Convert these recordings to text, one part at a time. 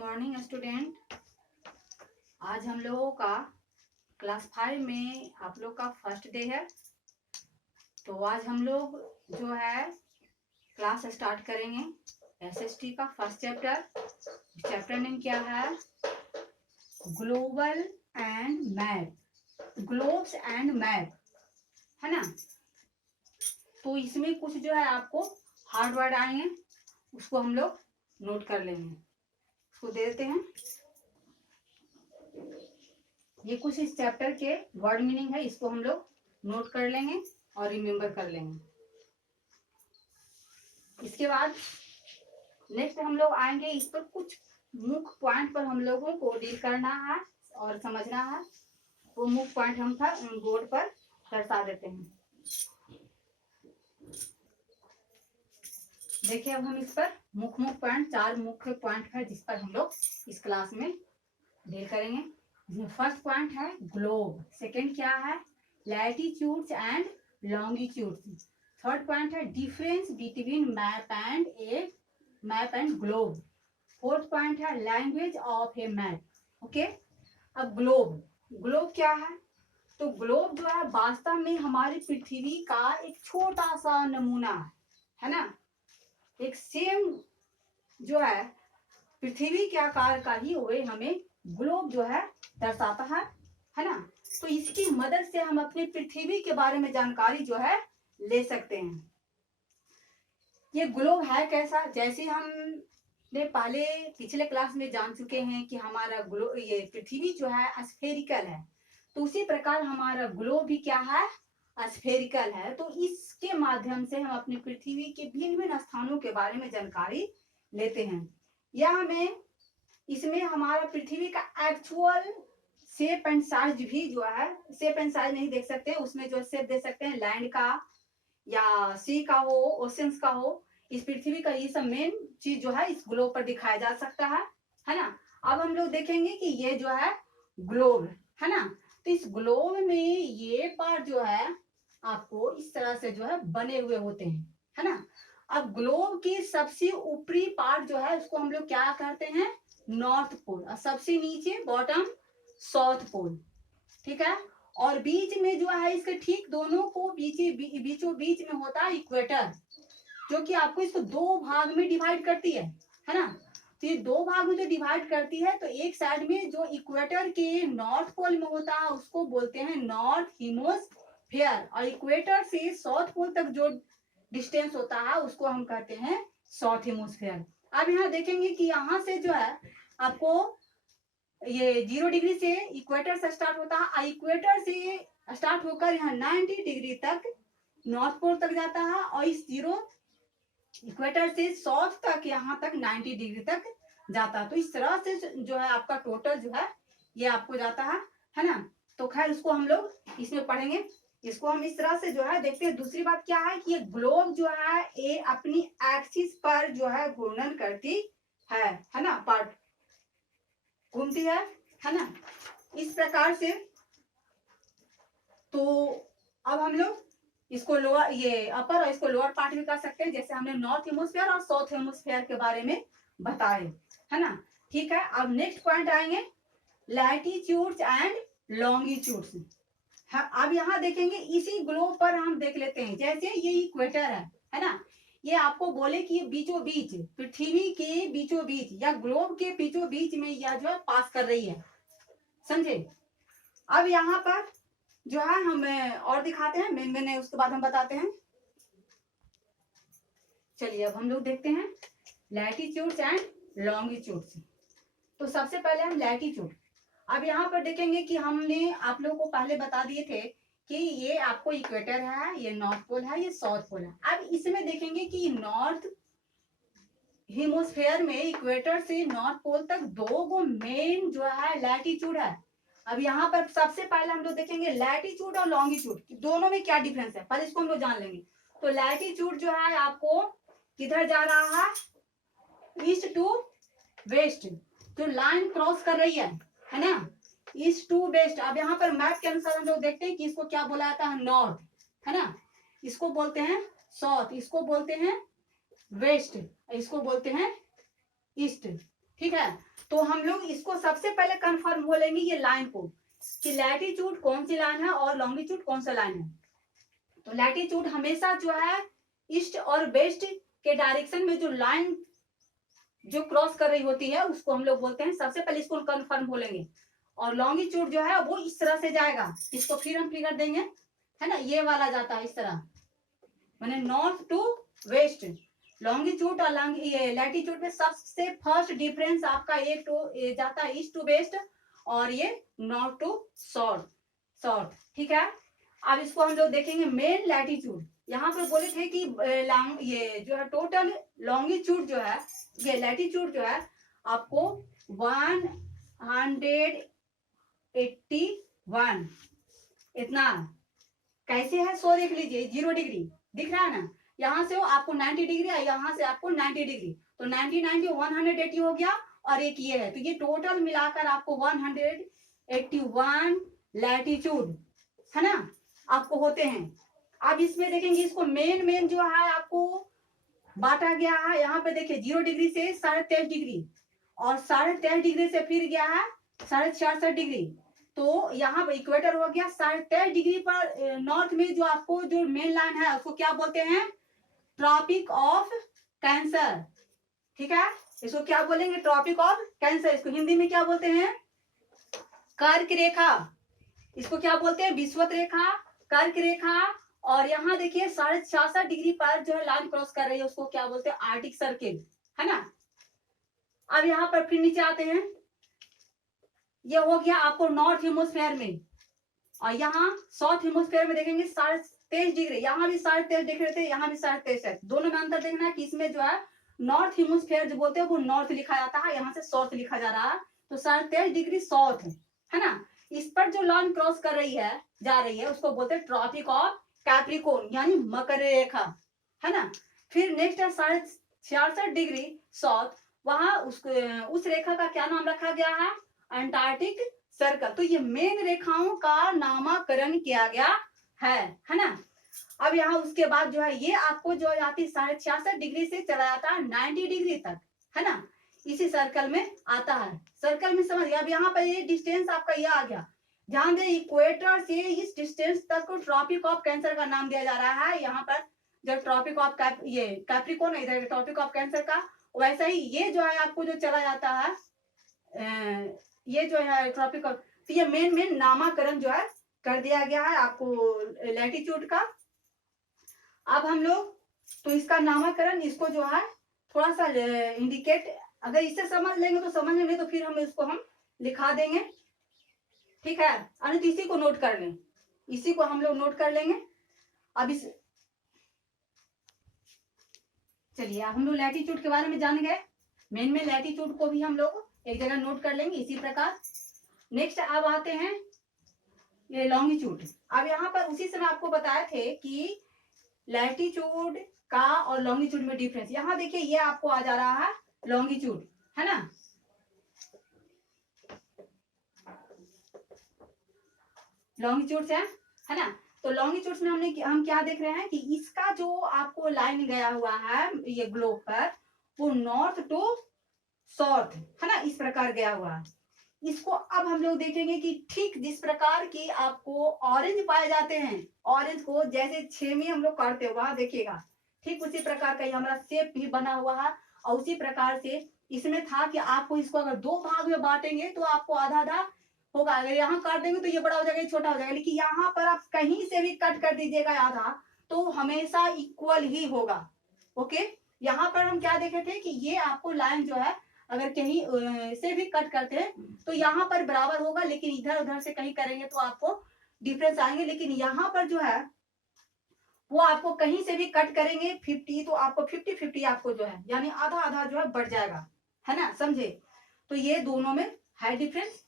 Morning student. आज हम लोगों का क्लास 5 में आप लोग का फर्स्ट डे है। तो आज हम लोग जो है क्लास स्टार्ट करेंगे एसएसटी का फर्स्ट चैप्टर। चैप्टर नेम क्या है? Global and map, globes and map, है ना। तो इसमें कुछ जो है आपको हार्ड वर्ड आएंगे, उसको हम लोग नोट कर लेंगे। उसको दे देते हैं। ये कुछ इस चैप्टर के वर्ड मीनिंग है, इसको हम लोग नोट कर लेंगे और रिमेम्बर कर लेंगे। इसके बाद नेक्स्ट हम लोग आएंगे, इस पर कुछ मुख्य पॉइंट पर हम लोगों को डील करना है और समझना है। वो मुख्य पॉइंट हम बोर्ड पर दर्शा देते हैं। देखिए, अब हम इस पर मुख्य पॉइंट, 4 मुख्य पॉइंट है जिस पर हम लोग इस क्लास में डील करेंगे। फर्स्ट पॉइंट है ग्लोब। सेकंड क्या है? Latitudes and longitudes. Third point है difference between map and globe. Fourth point है language of a map. Okay, अब ग्लोब, ग्लोब क्या है? तो ग्लोब जो है वास्तव में हमारी पृथ्वी का एक छोटा सा नमूना है ना। एक सेम जो है पृथ्वी के आकार का ही हुए हमें ग्लोब जो है दर्शाता है ना। तो इसकी मदद से हम अपनी पृथ्वी के बारे में जानकारी जो है ले सकते हैं। ये ग्लोब है कैसा? जैसे हमने पहले पिछले क्लास में जान चुके हैं कि हमारा ग्लोब, ये पृथ्वी जो है स्फेरिकल है, तो उसी प्रकार हमारा ग्लोब भी क्या है? स्फेरिकल है। तो इसके माध्यम से हम अपनी पृथ्वी के भिन्न भिन्न स्थानों के बारे में जानकारी लेते हैं। या हमें इसमें हमारा पृथ्वी का एक्चुअल शेप एंड साइज भी जो है, शेप एंड साइज नहीं देख सकते, उसमें जो शेप दे सकते हैं लैंड का या सी का हो, ओशंस का हो। इस पृथ्वी का ये सब मेन चीज जो है इस ग्लोब पर दिखाया जा सकता है ना। अब हम लोग देखेंगे कि ये जो है ग्लोब है ना। तो इस ग्लोब में ये पार्ट जो है आपको इस तरह से जो है बने हुए होते हैं, है ना। अब ग्लोब की सबसे ऊपरी पार्ट जो है उसको हम लोग क्या कहते हैं? North pole. और सबसे नीचे बॉटम साउथ पोल, ठीक है। और बीच में जो है इसके ठीक दोनों को बीचों बीच में होता है इक्वेटर, जो कि आपको इसको 2 भाग में डिवाइड करती है ना। तो ये 2 भाग में जो डिवाइड करती है, तो एक साइड में जो इक्वेटर के नॉर्थ पोल में होता है उसको बोलते हैं नॉर्थ हेमिस्फीयर, और इक्वेटर से साउथ पोल तक जो डिस्टेंस होता है उसको हम कहते हैं साउथ हेमिस्फीयर। अब यहाँ देखेंगे कि यहाँ से जो है आपको ये 0 डिग्री से इक्वेटर से स्टार्ट होता है, इक्वेटर से स्टार्ट होकर यहाँ 90 डिग्री तक नॉर्थ पोल तक जाता है, और इस 0 इक्वेटर से साउथ तक यहाँ तक 90 डिग्री तक जाता है। तो इस तरह से जो है आपका टोटल जो है ये आपको जाता है ना। तो खैर उसको हम लोग इसमें पढ़ेंगे। इसको हम इस तरह से जो है देखते हैं। दूसरी बात क्या है कि ये ग्लोब जो है ये अपनी एक्सिस पर जो है घूर्णन करती है ना, पार्ट घूमती है ना, इस प्रकार से। तो अब हम लोग इसको लोअर, ये अपर और इसको लोअर पार्ट भी कर सकते हैं, जैसे हमने नॉर्थ हेमिस्फीयर और साउथ हेमिस्फीयर के बारे में बताए, है ना। ठीक है, अब नेक्स्ट पॉइंट आएंगे लैटिट्यूड्स एंड लॉन्गिट्यूड्स। अब यहाँ देखेंगे इसी ग्लोब पर हम देख लेते हैं, जैसे ये इक्वेटर है ना। ये आपको बोले कि ये बीचों बीच, पृथ्वी के बीचों बीच या ग्लोब के बीचों बीच में यह जो है पास कर रही है, समझे। अब यहाँ पर जो है हम और दिखाते हैं मेन उसके बाद हम बताते हैं। चलिए अब हम लोग देखते हैं लैटिट्यूड्स एंड लॉन्गिट्यूड्स। तो सबसे पहले हम लैटिट्यूड। अब यहाँ पर देखेंगे कि हमने आप लोगों को पहले बता दिए थे कि ये आपको इक्वेटर है, ये नॉर्थ पोल है, ये साउथ पोल है। अब इसमें देखेंगे कि नॉर्थ हेमिस्फीयर में इक्वेटर से नॉर्थ पोल तक 2 मेन जो है लैटिट्यूड है। अब यहाँ पर सबसे पहले हम लोग देखेंगे लैटिट्यूड और लॉन्गिट्यूड दोनों में क्या डिफरेंस है, पहले इसको हम लोग जान लेंगे। तो लैटिट्यूड जो है आपको किधर जा रहा है? ईस्ट टू वेस्ट, जो लाइन क्रॉस कर रही है ना, ईस्ट टू वेस्ट। अब यहाँ पर मैप के अनुसार हम लोग देखते हैं कि इसको क्या बोला जाता है? नॉर्थ, है ना। इसको बोलते हैं साउथ, इसको बोलते हैं वेस्ट, इसको बोलते हैं ईस्ट, ठीक है, तो हम लोग इसको सबसे पहले कंफर्म हो लेंगे ये लाइन को कि लैटिट्यूड कौन सी लाइन है और लॉन्गिट्यूड कौन सा लाइन है। तो लैटिट्यूड हमेशा जो है ईस्ट और वेस्ट के डायरेक्शन में जो लाइन जो क्रॉस कर रही होती है उसको हम लोग बोलते हैं, सबसे पहले इसको कंफर्म हो लेंगे। और लॉन्गिट्यूड जो है वो इस तरह से जाएगा, इसको फिर हम फिगर देंगे, है ना, ये वाला जाता है इस तरह, माने नॉर्थ टू वेस्ट। लॉन्गिट्यूड और ये लैटिट्यूड में सबसे फर्स्ट डिफरेंस आपका ये जाता है ईस्ट टू वेस्ट और ये नॉर्थ टू साउथ। ठीक है, अब इसको हम लोग देखेंगे मेन लैटिट्यूड। यहाँ पर बोले थे कि ये जो है टोटल लॉन्गिट्यूड जो है, ये लैटिट्यूड जो है आपको 181 इतना कैसे है, 100 देख लीजिए, 0 डिग्री दिख रहा है ना, यहाँ से आपको 90 डिग्री है, यहाँ से आपको 90 डिग्री, तो 90 90 180 हो गया और एक ये है, तो ये टोटल मिलाकर आपको 181 लैटिट्यूड, है ना, आपको होते हैं। अब इसमें देखेंगे इसको मेन जो है आपको बांटा गया है, यहाँ पे देखिए 0 डिग्री से 23.5 डिग्री और 23.5 डिग्री से फिर गया है 66.5 डिग्री, तो यहाँ पर इक्वेटर हो गया 23.5 डिग्री पर। नॉर्थ में जो आपको जो मेन लाइन है उसको क्या बोलते हैं, ट्रॉपिक ऑफ कैंसर। ठीक है, इसको क्या बोलेंगे, ट्रॉपिक ऑफ कैंसर। इसको हिंदी में क्या बोलते हैं, कर्क रेखा। इसको क्या बोलते हैं, विषुवत रेखा, कर्क रेखा। और यहाँ देखिए 66.5 डिग्री पर जो है लाइन क्रॉस कर रही है उसको क्या बोलते हैं, आर्टिक सर्किल, है ना। अब यहाँ पर फिर नीचे आते हैं, ये हो गया आपको नॉर्थ हेमोस्फेयर में, और यहाँ साउथ हेमोस्फेयर में देखेंगे 23.5 डिग्री, यहाँ भी 23.5 देख रहे थे, यहाँ भी 23.5 है। दोनों में अंतर देखना है कि इसमें जो है नॉर्थ हेमोस्फेयर जो बोलते हैं वो नॉर्थ लिखा जाता है, यहाँ से साउथ लिखा जा रहा है, तो 23.5 डिग्री साउथ है ना। इस पर जो लाइन क्रॉस कर रही है जा रही है उसको बोलते हैं ट्रॉपिक ऑफ कैप्रिकॉर्न, यानी मकर रेखा, है ना। फिर नेक्स्ट है 66.5 डिग्री साउथ, वहां उस रेखा का क्या नाम रखा गया है, अंटार्कटिक सर्कल। तो ये मेन रेखाओं का नामकरण किया गया है ना। अब यहाँ उसके बाद जो है ये आपको जो आती 66.5 डिग्री से चला जाता है 90 डिग्री तक, है ना, इसी सर्कल में आता है। सर्कल में समझ गया। अब यहाँ पर ये डिस्टेंस आपका ये आ गया, ध्यान दें, इक्वेटर से इस डिस्टेंस तक को ट्रॉपिक ऑफ कैंसर का नाम दिया जा रहा है। यहाँ पर जो ट्रॉपिक ऑफ ये कैप्रिकॉर्न है, इधर ट्रॉपिक ऑफ कैंसर का, वैसा ही ये जो है आपको जो चला जाता है ये जो है ट्रॉपिक ऑफ, तो ये मेन नामकरण जो है कर दिया गया है आपको लैटिट्यूड का। अब हम लोग तो इसका नामकरण, इसको जो है थोड़ा सा इंडिकेट, अगर इसे समझ लेंगे तो समझ लेंगे, तो फिर हम इसको हम लिखा देंगे, ठीक है। अनित इसी को नोट कर लें, इसी को हम लोग नोट कर लेंगे। अब इस चलिए हम लोग लैटिट्यूड के बारे में जान गए, मेन में लैटिट्यूड को भी हम लोग एक जगह नोट कर लेंगे इसी प्रकार। नेक्स्ट अब आते हैं ये लॉन्गिट्यूड। अब यहाँ पर उसी समय आपको बताए थे कि लैटिट्यूड का और लॉन्गिट्यूड में डिफरेंस। यहाँ देखिए ये आपको आ जा रहा है लॉन्गिट्यूड, है ना, लॉन्गिट्यूड से, है ना। तो लॉन्गिट्यूड में हम क्या देख रहे हैं कि इसका जो आपको लाइन गया हुआ है ये ग्लोब पर, वो नॉर्थ टू साउथ, है ना, इस प्रकार गया हुआ है। इसको अब हम लोग देखेंगे कि ठीक जिस प्रकार की आपको ऑरेंज पाए जाते हैं, ऑरेंज को जैसे 6 में हम लोग काटते हैं वहां देखिएगा, ठीक उसी प्रकार का हमारा शेप भी बना हुआ है। और उसी प्रकार से इसमें था कि आपको इसको अगर 2 भाग में बांटेंगे तो आपको आधा आधा होगा, अगर यहाँ काट देंगे तो ये बड़ा हो जाएगा, ये छोटा हो जाएगा, लेकिन यहाँ पर आप कहीं से भी कट कर दीजिएगा आधा तो हमेशा इक्वल ही होगा। ओके, यहाँ पर हम क्या देखे थे कि ये आपको लाइन जो है अगर कहीं से भी कट करते हैं तो यहाँ पर बराबर होगा, लेकिन इधर उधर से कहीं करेंगे तो आपको डिफरेंस आएंगे। लेकिन यहाँ पर जो है वो आपको कहीं से भी कट करेंगे 50 तो आपको 50-50 आपको जो है यानी आधा आधा जो है बढ़ जाएगा, है ना, समझे। तो ये दोनों में है डिफरेंस।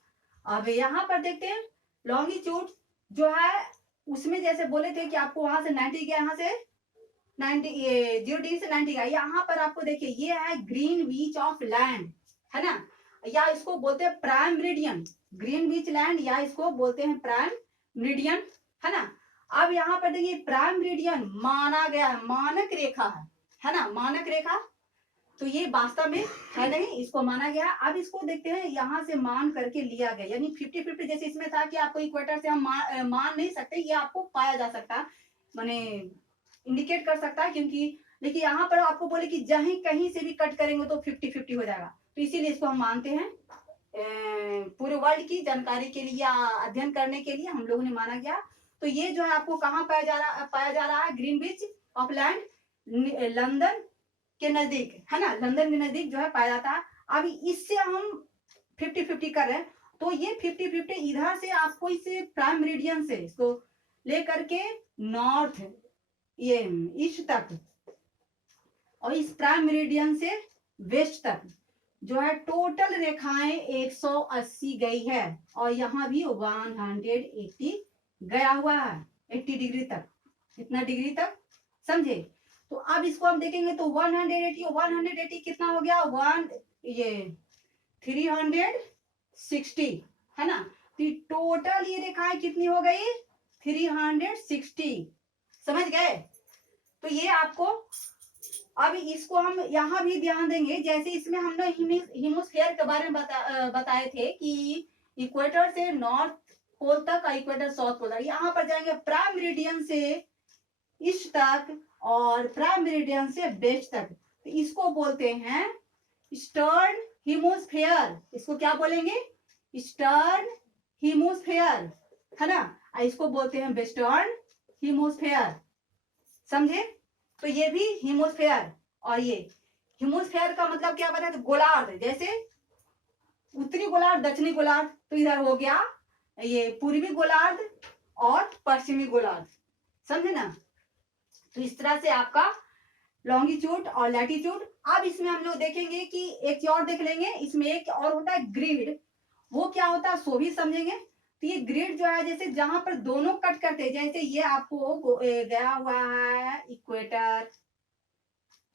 अब यहाँ पर देखते हैं लॉन्गिट्यूड जो है उसमें जैसे बोले थे कि आपको वहां से 90 गया, यहाँ से 90 ये 0 डिग्री से 90 गया। यहाँ पर आपको देखिए ये है ग्रीनविच ऑफ लैंड, है ना, या इसको बोलते हैं प्राइम मेरिडियन, ग्रीनविच लैंड, या इसको बोलते हैं प्राइम मेरिडियन, है ना। अब यहाँ पर देखिए प्राइम मेरिडियन माना गया है, मानक रेखा है ना, मानक रेखा। तो ये वास्तव में है नहीं, इसको माना गया। अब इसको देखते हैं, यहाँ से मान करके लिया गया, यानी 50-50 जैसे इसमें था कि आपको इक्वेटर से हम मान नहीं सकते, ये आपको पाया जा सकता है, माने इंडिकेट कर सकता है, क्योंकि लेकिन यहाँ पर आपको बोले कि जहीं कहीं से भी कट करेंगे तो 50-50 हो जाएगा, तो इसीलिए इसको हम मानते हैं। पूरे वर्ल्ड की जानकारी के लिए या अध्ययन करने के लिए हम लोगों ने माना गया। तो ये जो है आपको कहाँ पाया जा रहा है, ग्रीनविच ऑकलैंड, लंदन के नजदीक, है ना, लंदन के नजदीक जो है पाया जाता है। अब इससे हम 50-50 कर रहे हैं, तो ये 50-50 इधर से आपको इसे प्राइम मेरिडियन से इसको लेकर के नॉर्थ ये ईस्ट तक, और इस प्राइम मेरिडियन से वेस्ट तक जो है टोटल रेखाएं 180 गई है, और यहाँ भी 180 गया हुआ है, 80 डिग्री तक, इतना डिग्री तक, समझे। तो अब इसको हम देखेंगे तो 180 कितना हो गया, 360, है ना। तो टोटल ये रेखाएं कितनी हो गई, 360, समझ गए। तो ये आपको, अब इसको हम यहाँ भी ध्यान देंगे, जैसे इसमें हम लोग हीमोस्फीयर के बारे में बताए थे कि इक्वेटर से नॉर्थ पोल तक, इक्वेटर साउथ पोल तक, यहाँ पर जाएंगे प्राइम मेरिडियन से ईस्ट तक और प्राइम मेरिडियन से वेस्ट तक, तो इसको बोलते हैं ईस्टर्न हीमोस्फीयर। इसको क्या बोलेंगे, ईस्टर्न हीमोस्फीयर, है ना। इसको बोलते हैं वेस्टर्न हीमोस्फीयर, समझे। तो ये भी हीमोस्फीयर, और ये हीमोस्फीयर का मतलब क्या बता, तो गोलार्ध, जैसे उत्तरी गोलार्ध, दक्षिणी गोलार्ध, तो इधर हो गया ये पूर्वी गोलार्ध और पश्चिमी गोलार्ध, समझे ना। तो इस तरह से आपका लॉन्गिट्यूड और लैटिट्यूड। अब इसमें हम लोग देखेंगे कि एक चीज और देख लेंगे, इसमें एक और होता है ग्रिड, वो क्या होता है सो भी समझेंगे। तो ये ग्रिड जो है, जैसे जहां पर दोनों कट करते हैं, जैसे ये आपको गया हुआ है इक्वेटर,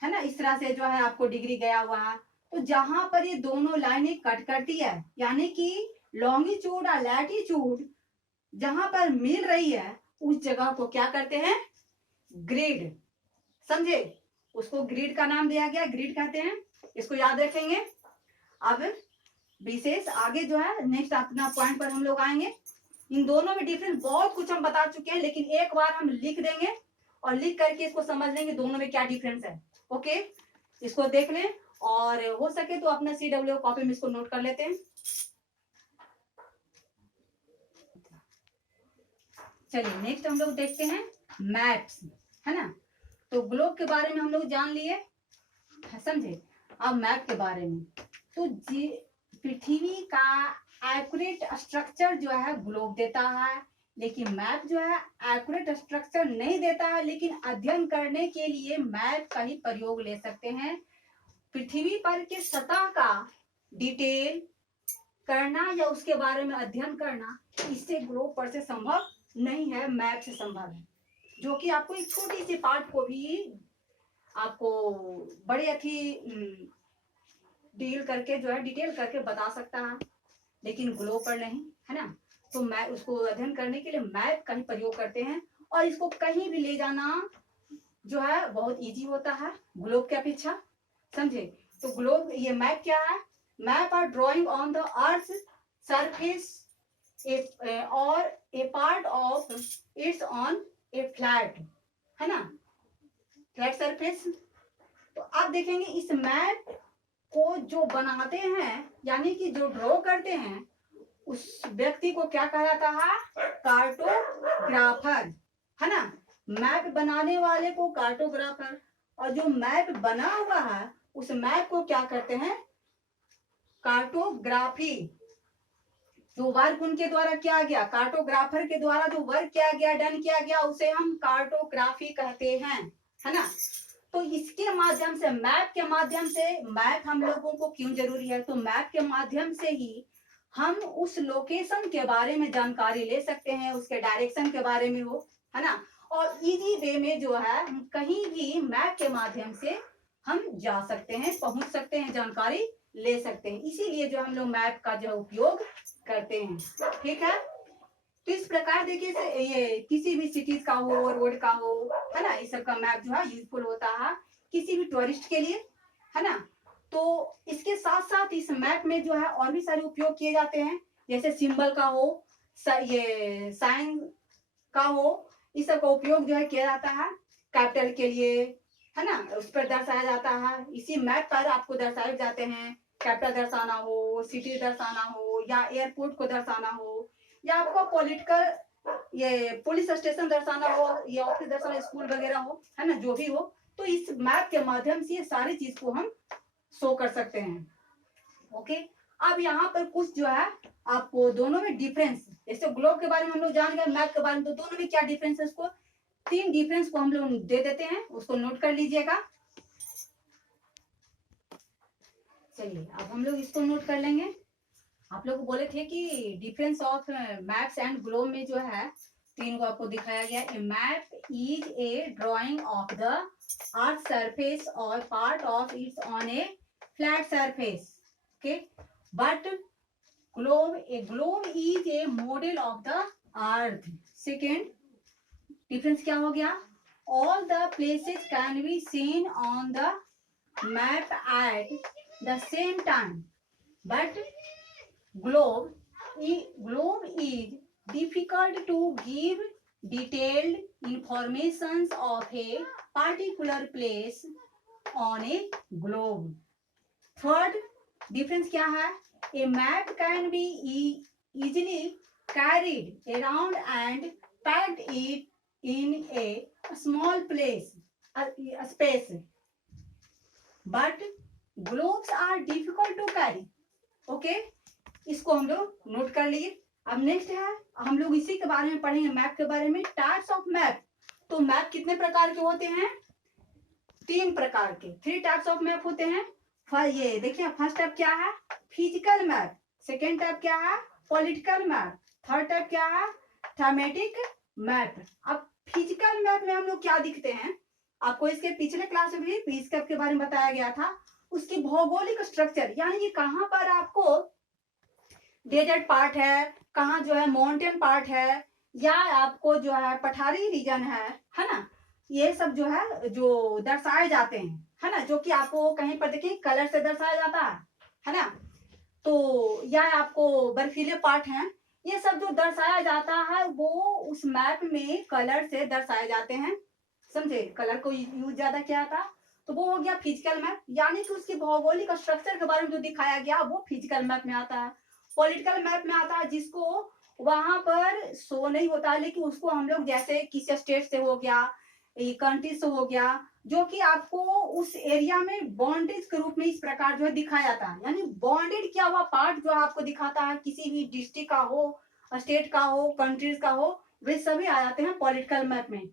है ना, इस तरह से जो है आपको डिग्री गया हुआ है, तो जहां पर ये दोनों लाइनें कट करती है, यानी कि लॉन्गिट्यूड और लैटिट्यूड जहां पर मिल रही है, उस जगह को क्या करते हैं, ग्रिड, समझे। उसको ग्रिड का नाम दिया गया, ग्रिड कहते हैं, इसको याद रखेंगे। अब विशेष आगे जो है नेक्स्ट अपना पॉइंट पर हम लोग आएंगे। इन दोनों में डिफरेंस बहुत कुछ हम बता चुके हैं, लेकिन एक बार हम लिख देंगे और लिख करके इसको समझ लेंगे दोनों में क्या डिफरेंस है। ओके, इसको देख लें, और हो सके तो अपना CW कॉपी में इसको नोट कर लेते हैं। चलिए नेक्स्ट हम लोग देखते हैं मैप्स, है ना। तो ग्लोब के बारे में हम लोग जान लिए, समझे। अब मैप के बारे में, तो पृथ्वी का एक्यूरेट स्ट्रक्चर जो है ग्लोब देता है, लेकिन मैप जो है एक्यूरेट स्ट्रक्चर नहीं देता है, लेकिन अध्ययन करने के लिए मैप का ही प्रयोग ले सकते हैं। पृथ्वी पर के सतह का डिटेल करना या उसके बारे में अध्ययन करना, इससे ग्लोब पर से संभव नहीं है, मैप से संभव है, जो कि आपको एक छोटी सी पार्ट को भी आपको बड़े अथी डील करके जो है डिटेल करके बता सकता है, लेकिन ग्लोब पर नहीं, है ना। तो मैप, उसको अध्ययन करने के लिए मैप का ही प्रयोग करते हैं, और इसको कहीं भी ले जाना जो है बहुत इजी होता है ग्लोब के अपेक्षा, समझे। तो ग्लोब, ये मैप क्या है, map are drawing on the earth surface or a part of it's on a flat, है ना, फ्लैट सरफेस। तो आप देखेंगे इस मैप को जो बनाते हैं, यानी कि जो ड्रॉ करते हैं, उस व्यक्ति को क्या कहा जाता है, कार्टोग्राफर, है ना। मैप बनाने वाले को कार्टोग्राफर, और जो मैप बना हुआ है उस मैप को क्या करते हैं, कार्टोग्राफी। जो वर्क उनके द्वारा किया गया, कार्टोग्राफर के द्वारा जो वर्क किया गया, डन किया गया, उसे हम कार्टोग्राफी कहते हैं, है ना। तो इसके माध्यम से, मैप के माध्यम से, मैप हम लोगों को क्यों जरूरी है, तो मैप के माध्यम से ही हम उस लोकेशन के बारे में जानकारी ले सकते हैं, उसके डायरेक्शन के बारे में हो, है ना। और इजी वे में जो है हम कहीं भी मैप के माध्यम से हम जा सकते हैं, पहुंच सकते हैं, जानकारी ले सकते हैं, इसीलिए जो हम लोग मैप का जो उपयोग करते हैं, ठीक है। तो इस प्रकार देखिए, ये किसी भी सिटीज का हो, रोड का हो, है ना, इस सब का मैप जो है यूजफुल होता है किसी भी टूरिस्ट के लिए, है ना। तो इसके साथ साथ इस मैप में जो है और भी सारे उपयोग किए जाते हैं, जैसे सिंबल का हो, ये साइन का हो, इस सब का उपयोग जो है किया जाता है कैपिटल के लिए, है ना, उस पर दर्शाया जाता है। इसी मैप पर आपको दर्शाए जाते हैं, कैपिटल दर्शाना हो, सिटी दर्शाना हो, या एयरपोर्ट को दर्शाना हो, या आपको पॉलिटिकल ये पुलिस स्टेशन दर्शाना हो, ये ऑफिस दर्शाना, स्कूल वगैरह हो, है ना, जो भी हो, तो इस मैप के माध्यम से ये सारी चीज को हम शो कर सकते हैं। ओके, अब यहाँ पर कुछ जो है आपको दोनों में डिफरेंस, जैसे ग्लोब के बारे में हम लोग जान गए, मैप के बारे में, तो दोनों में क्या डिफरेंस है, उसको 3 डिफरेंस को हम लोग दे देते हैं, उसको नोट कर लीजिएगा। चलिए अब हम लोग इसको नोट कर लेंगे। आप लोग बोले थे कि difference of maps and globe में जो है 3 को आपको दिखाया गया। A map is a drawing of the earth surface or part of it's on a flat surface. Okay, but globe is a model of the earth. Second difference क्या हो गया, all the places can be seen on the map at the same time, but globe is difficult to give detailed informations of a particular place on a globe. Third difference क्या है, a map can be easily carried around and packed it in a small place, a space, but globes are difficult to carry. Okay, इसको हम लोग note कर लिए। अब next है, हम लोग इसी के बारे में पढ़ेंगे, मैप के बारे में, टाइप्स ऑफ मैप। तो मैप कितने प्रकार के होते हैं, 3 प्रकार के, 3 टाइप्स ऑफ मैप होते हैं। ये देखिए, फर्स्ट टाइप क्या है, फिजिकल मैप, सेकेंड टाइप क्या है, पॉलिटिकल मैप, थर्ड टाइप क्या है, थीमेटिक मैप। अब फिजिकल मैप में हम लोग क्या दिखते हैं, आपको इसके पिछले क्लास में भी पीसकैप के बारे में बताया गया था, उसकी भौगोलिक स्ट्रक्चर, यानी कि कहाँ पर आपको डेजर्ट पार्ट है, कहाँ जो है माउंटेन पार्ट है, या आपको जो है पठारी रीजन है ना, ये सब जो है जो दर्शाए जाते हैं, है ना, जो कि आपको कहीं पर देखिए कलर से दर्शाया जाता है ना, तो या आपको बर्फीले पार्ट हैं, ये सब जो दर्शाया जाता है वो उस मैप में कलर से दर्शाए जाते हैं, समझे, कलर को यूज ज्यादा किया था, तो वो हो गया फिजिकल मैप, यानी कि उसकी भौगोलिक स्ट्रक्चर के बारे में जो दिखाया गया वो फिजिकल मैप में आता है। पॉलिटिकल मैप में आता है जिसको वहां पर शो नहीं होता, लेकिन उसको हम लोग जैसे किसी स्टेट से हो गया, कंट्री से हो गया, जो कि आपको उस एरिया में बॉन्डेज के रूप में इस प्रकार जो है दिखाया जाता है, यानी बॉन्डेड किया हुआ पार्ट जो आपको दिखाता है, किसी भी डिस्ट्रिक्ट का हो, स्टेट का हो, कंट्रीज का हो, वे सभी आ जाते हैं पॉलिटिकल मैप में।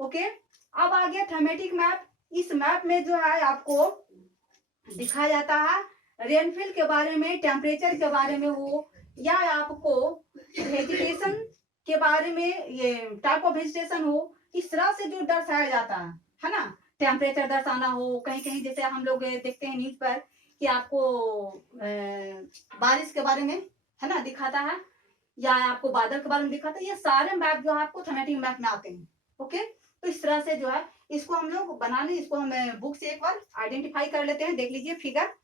ओके, अब आ गया थीमेटिक मैप। इस मैप में जो है आपको दिखाया जाता है रेनफॉल के बारे में, टेम्परेचर के बारे में हो, या आपको वेजिटेशन के बारे में, ये टाइप ऑफ वेजिटेशन हो, इस तरह से जो दर्शाया जाता है ना, टेम्परेचर दर्शाना हो, कहीं कहीं जैसे हम लोग देखते हैं न्यूज पर कि आपको बारिश के बारे में, है ना, दिखाता है, या आपको बादल के बारे में दिखाता है, ये सारे मैप जो है आपको थीमेटिक मैप में आते हैं। ओके, तो इस तरह से जो है इसको हम लोग बना लें, इसको हम बुक से एक बार आइडेंटिफाई कर लेते हैं, देख लीजिए फिगर,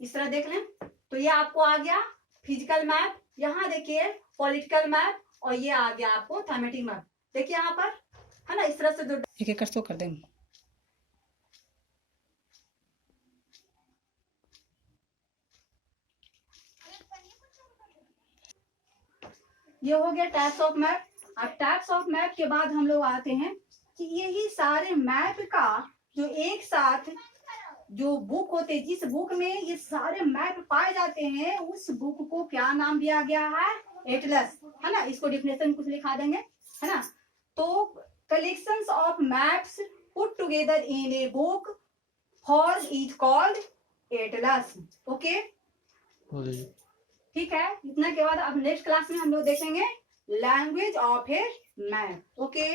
इस तरह देख लें, तो ये आपको आ गया फिजिकल मैप, यहाँ देखिए पॉलिटिकल मैप, और ये आ गया आपको थीमेटिक मैप, देखिए यहाँ पर, है ना, इस तरह से जो एक एक कर देंगे। ये हो गया टाइप्स ऑफ मैप। अब टाइप्स ऑफ मैप के बाद हम लोग आते हैं कि यही सारे मैप का जो एक साथ जो बुक होते हैं, जिस बुक में ये सारे मैप पाए जाते हैं, उस बुक को क्या नाम दिया गया है, एटलस, है ना, इसको डिफिनेशन कुछ लिखा देंगे, है ना, तो collections of maps put together in a book for is called Atlas. Okay, ठीक है, इतना के बाद अब नेक्स्ट क्लास में हम लोग देखेंगे language of a map. Okay.